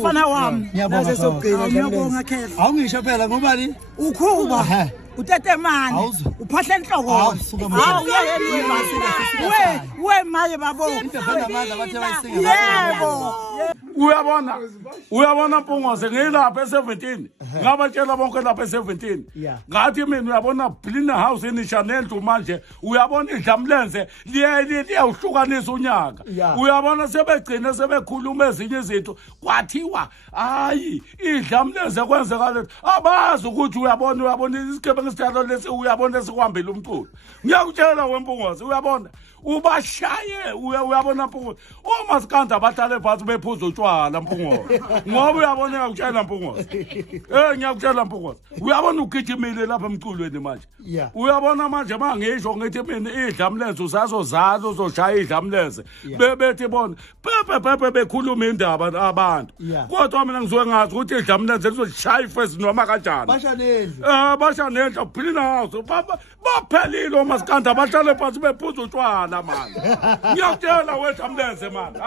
mfana wami naze sokugcina ngiyabonga Khetha awungisho phela ngobani ukhuba utetemani uphahla enhloko we maye babo yebo uyabona Mpungose ngilapha e17 ngabatshela bonke lapha e17 ngathi mina uyabona Blina House inishanendlu manje uyabona idlamlenze liyawuhlukanisa unyaka uyabona sebegcina sebekhuluma ezinye izinto kwathiwa hayi idlamlenze kwenzeka lethu abazi ukuthi uyabona isigebe ngesithatho lesi uyabona esikwambela umculo ngiyakutshela weMpungose uyabona ubashaye uyabona Mpungose omasikanda abahlale phansi bephuza utshwala Mpungose ngoba uyabona ngiyakutshela Mpungose ngiyakutshela Mpungose uyabona ugijimile lapha emculweni manje uyabona manje mangisho ngithi mina idlamlenze usazozala uzoshaya idlamlenze bebethi bona pepe bekhuluma indaba abantu kodwa mina ngizoke ngazi ukuthi idlamlenze lizoshaya ifest noma kanjani bashanendla Blina House baphelile omasikanda abahlale phansi bephuza utshwala manje ngiyakutshela wethu amlenze manje.